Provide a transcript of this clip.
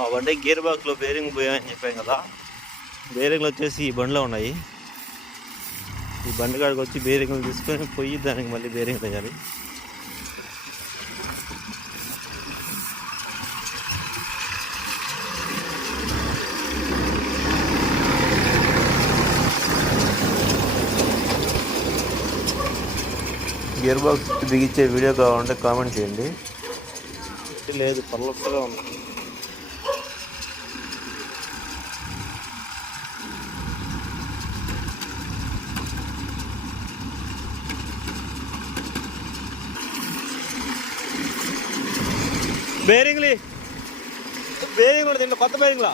ఆ బండి గేర్ బాక్స్లో బేరింగ్ పోయాయని చెప్పాం కదా. బేరింగ్లు వచ్చేసి ఈ బండిలో ఉన్నాయి. ఈ బండి కాడికి వచ్చి బేరింగ్లు తీసుకొని పోయి దానికి మళ్ళీ బేరింగ్ వేయాలి. గేర్ బాక్స్ బిగించే వీడియో కావాలంటే కామెంట్ చేయండి. లేదు పర్లెస్గా ఉంది. బేరింగ్ కూడా దీంట్లో కొత్త బేరింగ్లా